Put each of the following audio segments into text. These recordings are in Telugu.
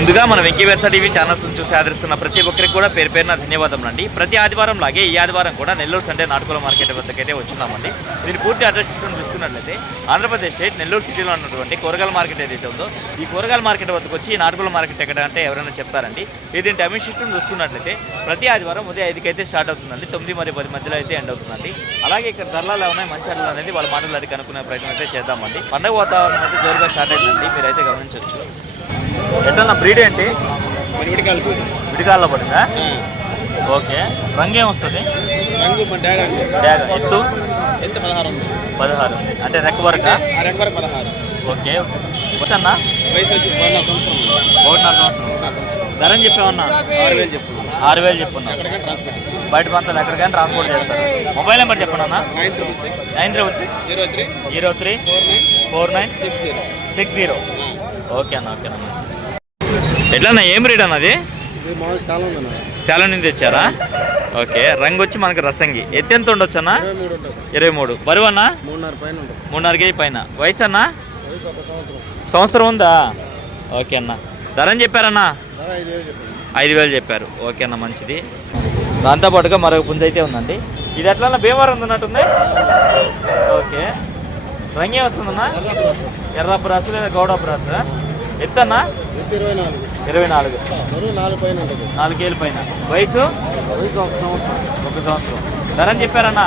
ముందుగా మన వెంకీ వెర్సా టీవీ ఛానల్స్ చూసి ఆదరిస్తున్న ప్రతి ఒక్కరికి కూడా పేరు పేరున ధన్యవాదములు అండి. ప్రతి ఆదివారం లాగే ఈ ఆదివారం కూడా నెల్లూరు సండే నాటుకోల మార్కెట్ వద్దకైతే వచ్చున్నామండి. దీని పూర్తి అడ్రస్ చూసుకున్నట్లయితే ఆంధ్రప్రదేశ్ స్టేట్ నెల్లూరు సిటీలో ఉన్నటువంటి కూరగాయల మార్కెట్ ఏదైతే ఉందో ఈ కూరగాయల మార్కెట్ వద్దకు వచ్చి నాటుకోల మార్కెట్ ఎక్కడ అంటే ఎవరైనా చెప్తారండి. దీని టైమింగ్ సిస్టమ్ చూసుకున్నట్లయితే ప్రతి ఆదివారం ఉదయం 5కి అయితే స్టార్ట్ అవుతుందండి, 9 మరియు 10 మధ్యలో అయితే ఎండ్ అవుతుందండి. అలాగే ఇక్కడ ధరలు ఉన్నాయి, మంచి ధరలు అనేది వాళ్ళ మాటలు అది కనుక్కునే ప్రయత్నం అయితే చేద్దామండి. పండుగ వాతావరణం అయితే జోరుగా స్టార్ట్ అయిందండి, మీరైతే గమనించవచ్చు. ఎట్లా బ్రీడ్ ఏంటి? విడికాల్లో పడిందా? ఓకే. రంగు ఏమొస్తుంది? ఎత్తు 16 అంటే రెక్క వరకు 16. ఓకే. వచ్చన్నా వయసు 1.5 సంవత్సరం. ధర చెప్పామన్నా 6,000 చెప్పున్నా. బయట ప్రాంతాలు ఎక్కడికైనా ట్రాన్స్పోర్ట్ చేస్తారు. మొబైల్ నెంబర్ చెప్పండి అన్న. 966 03 4960. ఓకే అన్న, ఓకే అన్న. ఎట్లన్నా ఏం రేట్ అన్నది? చాలా నుంచి తెచ్చారా? ఓకే. రంగు వచ్చి మనకి రసంగి. ఎత్తు ఎంత ఉండొచ్చు అన్న? 23. బరువు అన్న 3.5 కేజీ పైన. వయసు అన్న సంవత్సరం ఉందా? ఓకే అన్న. ధర అని చెప్పారన్నా? 5,000 చెప్పారు. ఓకే అన్న, మంచిది. దాంతోపాటుగా మరొక పుంజ అయితే ఉందండి. ఇది ఎట్లా భీమవరం ఉన్నట్టుంది. ఓకే. రంగే వస్తుందన్నా? ఎర్ర బ్రాస్ లేదా గౌడ బ్రాస్? ఎత్తన్నా 24. 4 కేజీల పైన. వయసు 1 సంవత్సరం. ధర అని చెప్పారన్నా?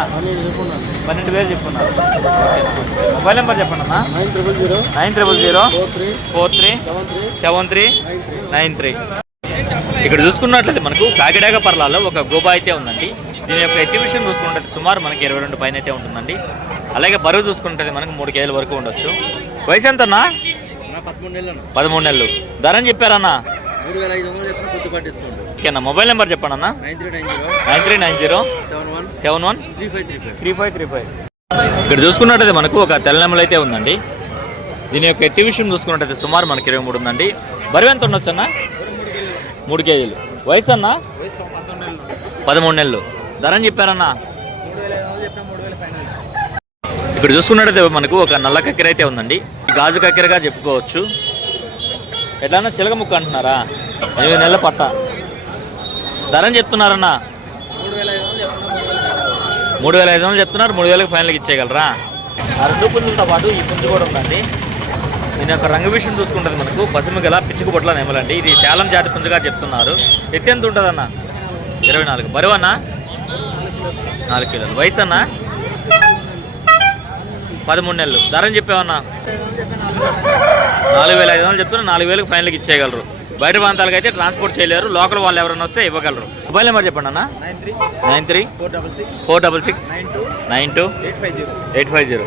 12,000 చెప్పున్నారు. మొబైల్ నెంబర్ చెప్పండి అన్న. 9000 43 73 93. ఇక్కడ చూసుకున్నట్లయితే మనకు కాకిడాగ పర్లాలో ఒక గోబా అయితే ఉందండి. దీని యొక్క ఎగ్జిబిషన్ చూసుకుంటే సుమారు మనకి 22 పైన అయితే ఉంటుందండి. అలాగే బరువు చూసుకుంటే మనకు 3 కేజీల వరకు ఉండొచ్చు. వయసు ఎంతన్నా? 13 నెలలు. ధర అని చెప్పారన్నా? 3,500. ఓకేనా. మొబైల్ నెంబర్ చెప్పండి అన్న. 9390 71 3535. ఇక్కడ చూసుకున్నట్టయితే మనకు ఒక తెల్లనెమ్మలు అయితే ఉందండి. దీని యొక్క ఎత్తి విషయం చూసుకున్నట్టయితే సుమారు మనకి 23 ఉందండి. బరువు ఎంత ఉండొచ్చు అన్న? 3 కేజీలు. వయసు అన్న? 13 నెలలు. ధర అని చెప్పారన్నా? ఇక్కడ చూసుకున్నట్టయితే మనకు ఒక నల్ల కక్కెర అయితే ఉందండి. గాజు కక్కెరగా చెప్పుకోవచ్చు. ఎట్లన్నా చిలక ముక్క అంటున్నారా? 8 నెలల పట్ట. ధర అని చెప్తున్నారన్నా? 3,500 చెప్తున్నారు. 3,000కి ఫైనల్కి ఇచ్చేయగలరా? ఆ 2 పుంజులతో పాటు ఈ పుంజు కూడా ఉందండి. దీని యొక్క రంగు విషయం చూసుకుంటుంది మనకు పసుపు గల పిచ్చుకు బొట్ల నెమలండి. ఇది శాలం జాతి పుంజుగా చెప్తున్నారు. ఎత్తు ఎంత ఉంటుందన్న? 24. బరువు అన్న? 4 కిలోలు. వయసు అన్న? 13 నెలలు. ధర అని చెప్పామన్నా? 4,500 చెప్తున్నా. 4,000కి ఫైనల్కి ఇచ్చేయగలరు. బయట ప్రాంతాలకు అయితే ట్రాన్స్పోర్ట్ చేయలేరు. లోకల్ వాళ్ళు ఎవరైనా వస్తే ఇవ్వగలరు. మొబైల్ నెంబర్ చెప్పండి అన్న. 93 466 92 850.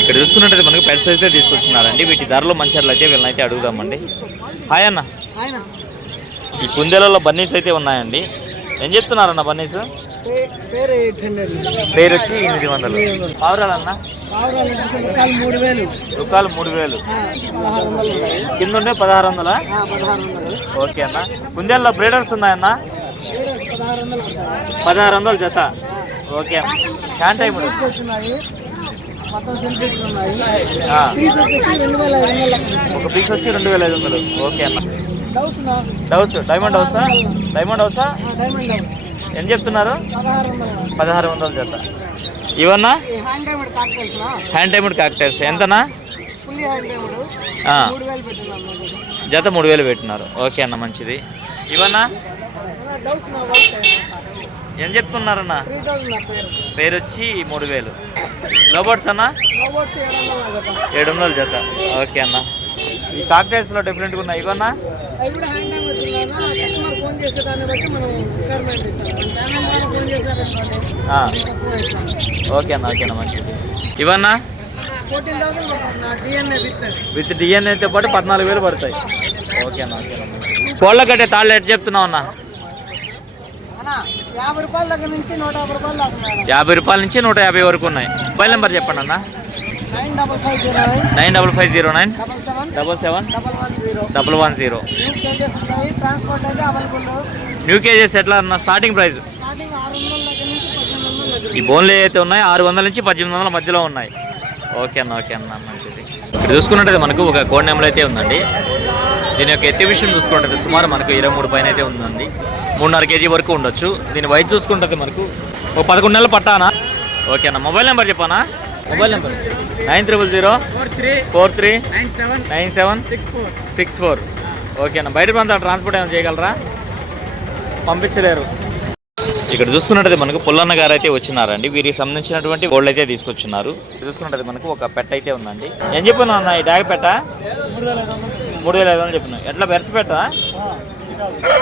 ఇక్కడ చూసుకున్నట్టయితే మనకు పెట్స్ అయితే తీసుకొచ్చున్నారండి. వీటి ధరలు మంచి ధరలు అయితే వీళ్ళనైతే అడుగుదామండి. హాయ్ అన్న. ఈ కుందేలలో బన్నీస్ అయితే ఉన్నాయండి. ఏం చెప్తున్నారన్న బన్నీస్? పేరు వచ్చి 800. పావురాలన్నా? రూపాయలు 3,000. కింద ఉండే 1600. ఓకే అన్న. కుందేళ్ళలో బ్రీడర్స్ ఉన్నాయన్న? 1600 జత. ఓకే అన్న. హ్యాండ్ టైం ఒక పీస్ వచ్చి 2,500. ఓకే అన్న. డౌస్ డైమండ్ హౌసా? డైమండ్ హౌసా? ఏం చెప్తున్నారు? 1600 జత. ఇవన్నా హ్యాండ్ డైమండ్ కాక్టైల్స్ ఎంతనా? జత 3,000 పెట్టినారు. ఓకే అన్న, మంచిది. ఇవన్నా ఏం చెప్తున్నారన్న? పేరు వచ్చి 3,000. లోబర్డ్స్ అన్న? 700 జత. ఓకే అన్న. ఈ కాక్టైల్స్లో డిఫరెంట్గా ఉన్నాయి. ఇవన్నా? ఓకే అన్న, ఓకే అన్న, మంచిది. ఇవన్నా? విత్ డిఎన్ఏతో పాటు 14,000 పడతాయి. ఓకే అన్న, ఓకే అన్న. కోళ్ళ కట్టే తాళ్ళు ఎట్ చెప్తున్నావు అన్న? 50 రూపాయల దగ్గర నుంచి 150 రూపాయలు దాకా. 50 రూపాయల నుంచి 150 వరకు ఉన్నాయి. మొబైల్ నెంబర్ చెప్పండి అన్న. 9550 77 110. న్యూ కేజెస్ ఎట్లా అన్న? స్టార్టింగ్ ప్రైస్ ఈ బోన్లు అయితే ఉన్నాయి 600 నుంచి 1800 మధ్యలో ఉన్నాయి. ఓకే అన్న, ఓకే అన్న, మంచిది. ఇక్కడ చూసుకున్నట్టయితే మనకు ఒక కోడి నెమలు అయితే ఉందండి. దీని యొక్క ఎత్తి విషయం చూసుకుంటే సుమారు మనకు 23 పైన అయితే ఉందండి. 3.5 కేజీ వరకు ఉండొచ్చు. దీని వయసు చూసుకుంటే మనకు ఒక 11 నెలలు పట్టానా. ఓకే అన్న, మొబైల్ నెంబర్ చెప్పానా? Mobile number 900043979764. ఓకే అన్న, బయట ప్రాంతాలు ట్రాన్స్పోర్ట్ ఏమైనా చేయగలరా? పంపించలేరు. ఇక్కడ చూసుకున్నట్టు మనకు పుల్లన్న గారు అయితే వచ్చినారండి. వీరికి సంబంధించినటువంటి గోల్డ్ అయితే తీసుకొచ్చున్నారు. చూసుకున్నట్టు మనకు ఒక పెట్ట అయితే ఉందండి. ఏం చెప్పాను అన్న ఈ డాగ్ పెట్ట? 3500 చెప్పిన. ఎట్లా బెర్చ పెట్ట?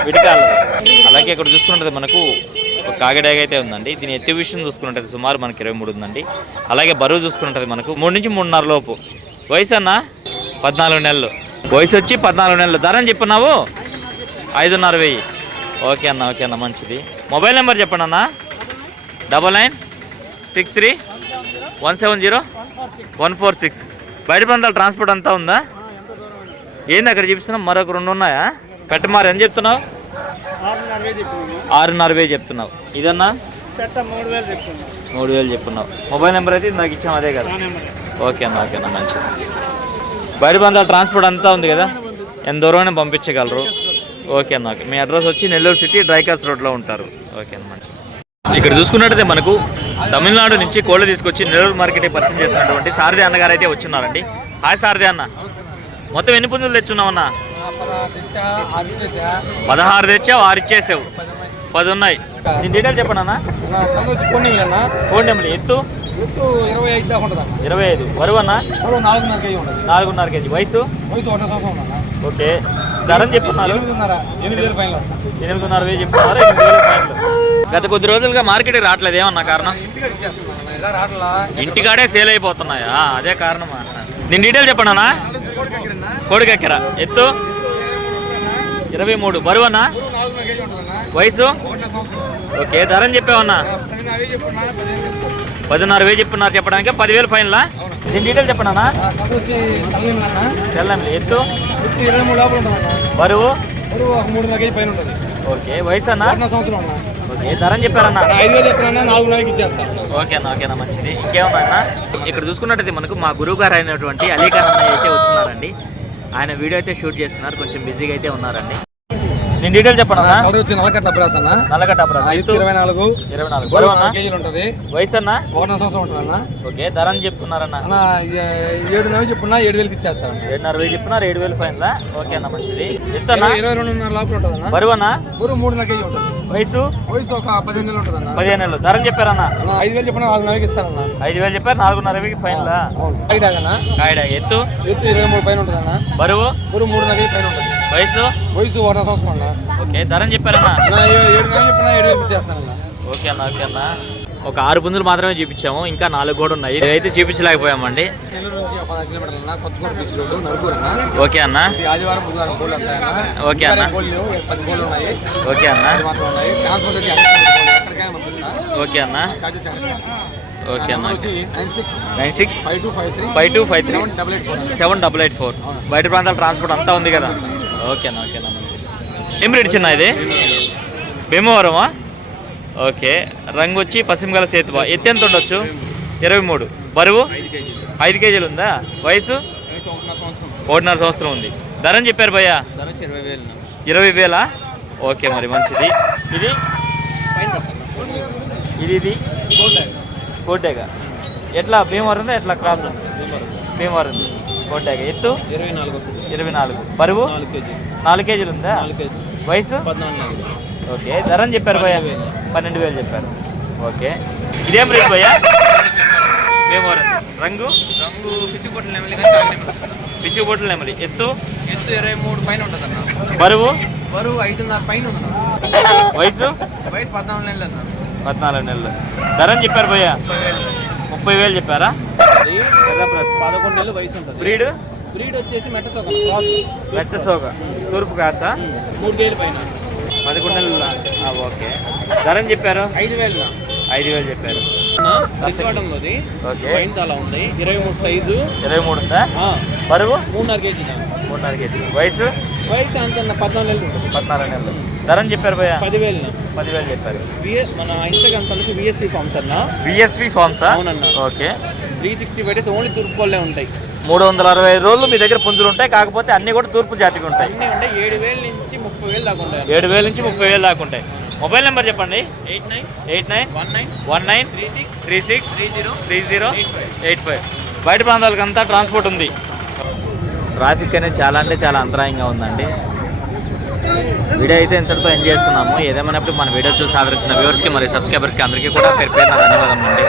విడికాల. అలాగే ఇక్కడ చూసుకున్నట్టు మనకు ఒక కాగడాగ్ అయితే ఉందండి. దీని ఎత్తి విషయం చూసుకున్నట్టు సుమారు మనకి 23 ఉందండి. అలాగే బరువు చూసుకున్నట్టు మనకు 3 నుంచి 3.5 లోపు. వయసు అన్న 14 నెలలు. వయసు వచ్చి 14 నెలలు. ధర అని చెప్పినావు 5,500. ఓకే అన్న, ఓకే అన్న, మంచిది. మొబైల్ నెంబర్ చెప్పండి అన్న. 9963170146. బయట ప్రాంతాల ట్రాన్స్పోర్ట్ అంతా ఉందా? ఏంది అక్కడ చూపిస్తున్నావు? మరొక 2 ఉన్నాయా? పెట్టమారు అని చెప్తున్నావు? 6,500 చెప్తున్నావు. ఇదన్నా 3,000 చెప్తున్నావు. మొబైల్ నెంబర్ అయితే నాకు ఇచ్చాము అదే కదా? ఓకే అన్న, ఓకే అన్న, మంచిది. బయట ప్రాంతాల ట్రాన్స్పోర్ట్ అంతా ఉంది కదా? ఎంత దూరమైనా పంపించగలరు. ఓకే అన్న, ఓకే. మీ అడ్రస్ వచ్చి నెల్లూరు సిటీ డ్రైకాస్ రోడ్లో ఉంటారు. ఓకే అన్న, మంచిది. ఇక్కడ చూసుకున్నట్టయితే మనకు తమిళనాడు నుంచి కోళ్ళు తీసుకొచ్చి నెల్లూరు మార్కెట్కి పరిచయం చేసినటువంటి సారథి అన్నగారు అయితే వచ్చున్నారండి. హాయ్ సారథి అన్న, మొత్తం ఎన్ని పుంజులు తెచ్చున్నావన్నా? 16 తెచ్చావు, 6 ఇచ్చేసావు, 10 ఉన్నాయి. దీని డీటెయిల్ చెప్పండి అన్న. కోండెంలు ఎత్తు 25. బరువు అన్న 4.5 కేజీ. వయసు ఓకే. ధరని చెప్తున్నారు 8,500 చెప్తున్నారు. 8,000 ఫైన్లు. గత కొద్ది రోజులుగా మార్కెట్కి రావట్లేదు, ఏమన్నా కారణం? ఇంటికాడే సేల్ అయిపోతున్నాయా? అదే కారణమా? దీని డీటెయిల్ చెప్పండి అన్న. కోడికెక్కర ఎత్తు 23. బరువు అన్న? వయసు ఓకే. ధరని చెప్పావన్నా? 16,000 చెప్పున్నారు. చెప్పడానికి 10,000 ఫైన్లా? దీని డీటెయిల్ చెప్పండి అన్న. తెల్లం ఎత్తు 23. బరువు 3.5 కేజీ పైన ఉంటుంది. ఓకే. వయసు అన్న? ఓకే. ధరని చెప్పారన్న? 5,000 చెప్పారన్నా, 4,000 ఇచ్చేస్తాను. ఓకే అన్న, ఓకేనా, మంచిది. ఇంకేమన్నా అన్న? ఇక్కడ చూసుకున్నట్టయితే మనకు మా గురువు గారు అయినటువంటి అలీఖాన్ అన్నయ్య అయితే వచ్చినారండి. ఆయన వీడియో అయితే షూట్ చేస్తున్నారు, కొంచెం బిజీగా అయితే ఉన్నారండి. నేను డీటెయిల్ చెప్పండి అన్న. నల్లగడ్డ అబ్రాస్ అన్న. నల్లగడ్డ అబ్రాస్ 24. బరువు అన్న? 4 కేజీలు ఉంటుంది. వయసు అన్న? 1.5 సంవత్సరం ఉంటుంది అన్న. ఓకే. ధర అని చెప్తున్నారన్న? 7,000 చెప్పున్నా 7,000 ఇచ్చేస్తాను. 7,500 చెప్పున్నారు. 7,000 ఫైన్లా? ఓకే అన్న, మంచిది. ఎంత అన్న? 22.5 లోపల ఉంటుంది అన్న. బరువు అన్న? బరువు 3.5 కేజీ ఉంటుంది. వయసు ఒక 15 నెలలు ఉంటుంది అన్న. 15 నెలలు. ధర అని చెప్పారన్న? 5,000 చెప్పిన 4,500 ఇస్తారన్న. 5,000 చెప్పారు, 4,500 ఫైన్లా? కాయడాగ ఎత్తు 23 పైన ఉంటుంది అన్న. బరువు 3.5 కేజీ పైన ఉంటుంది. వయసు 1.5 సంవత్సరం అన్న. ఓకే. ధర అని చెప్పారన్న? 7,000 చెప్పిన 7,000 ఇచ్చేస్తానన్న. ఓకే అన్న, ఓకే అన్న. ఒక 6 పుంజులు మాత్రమే చూపించాము, ఇంకా 4 కూడా ఉన్నాయి. ఇదైతే చూపించలేకపోయామండి. నెల్లూరు నుంచి 10 కిలోమీటర్లు అన్న. కొత్తగూడ బీచ్ రోడ్డు, నరుకూరు అన్న. ఓకే అన్న. ఆదివారం బుధవారం కోళ్ళు వస్తాయన్న. ఓకే అన్న. 10 కోళ్ళు ఉన్నాయి. ఓకే అన్న. మాత్రం ఉన్నాయి. ట్రాన్స్పోర్ట్ వచ్చి ఎక్కడికైనా పంపిస్తా. ఓకే అన్న. చార్జెస్ ఓకే అన్న. 965253 788 బయట ప్రాంతాల ట్రాన్స్పోర్ట్ అంతా ఉంది కదా? ఓకే అన్న, ఓకే అన్న, మంచిది. ఏం రేట్ చిన్న ఇది? భీమవరమా? ఓకే. రంగు వచ్చి పశ్చిమగల సేతువా. ఎత్తు ఎంత ఉండొచ్చు? 23. బరువు 5 కేజీలు ఉందా? వయసు 1.5 సంవత్సరం ఉంది. ధర అని చెప్పారు భయ్యా? 20,000. ఓకే, మరి మంచిది. ఇది కోటేగా ఎట్లా? భీమవరం ఎట్లా? క్రాస్ భీమవరం కోటేగా. ఎత్తు 24. బరువు 4 కేజీలు ఉందా? వయసు 14. ఓకే. ధర అని చెప్పారు భయ్యా? 12,000 చెప్పారు. ఓకే. ఇదేం రేట్ భయ్యా? భీమవరం. రంగు పిచ్చిపోట్ల నెమలి. ఎత్తు 23 పైన ఉంటుంది అన్న. బరువు 5.5 పైన ఉంది. వయసు 14 నెలలు అన్న. 14 నెలలు. ధర అని చెప్పారు భయ్యా? 30,000 చెప్పారా? 11 నెలలు వయసు ఉంటుంది. బ్రీడ్ వచ్చేసి మెట్టసోక తూర్పు కాస. 3 కేజీల పైన 11 నెలలు. ఓకే. ధర అని చెప్పారు? 5,000 చెప్పారు. ఓకే. అలా ఉంది. 23 సైజు. 23 ఉందా? బరువు 3.5 కేజీ. 3.5 కేజీ. వయసు అంత 14 నెలలు. 14 నెలలు. ధర అని చెప్పారు భయ్యా? 10,000 చెప్పారు. మన ఇన్స్టాగ్రామ్ తనకి VSV ఫార్మ్స్ అన్న. VSV farms? అవునన్నా. ఓకే. 365 డేస్ ఓన్లీ తూర్పుకోళ్ళే ఉంటాయి. 365 రోజులు మీ దగ్గర పుంజులు ఉంటాయి, కాకపోతే అన్నీ కూడా తూర్పు జాతికి ఉంటాయి. అన్నీ ఉంటే 7,000 నుంచి 30,000 దాకా ఉంటాయి. 7,000 నుంచి 30,000 దాకా ఉంటాయి. మొబైల్ నెంబర్ చెప్పండి. 8919363085. బయట ప్రాంతాలకంతా ట్రాన్స్పోర్ట్ ఉంది. ట్రాఫిక్ అనేది చాలా అంటే చాలా అంతరాయంగా ఉందండి. వీడియో అయితే ఇంతటితో ఎంజాయ్ చేస్తున్నాము. ఏదేమైనప్పుడు మన వీడియో చూసి ఆదరిస్తున్న వ్యూవర్స్కి మరియు సబ్స్క్రైబర్స్కి అందరికీ కూడా పేరు పేరున ధన్యవాదం అండి.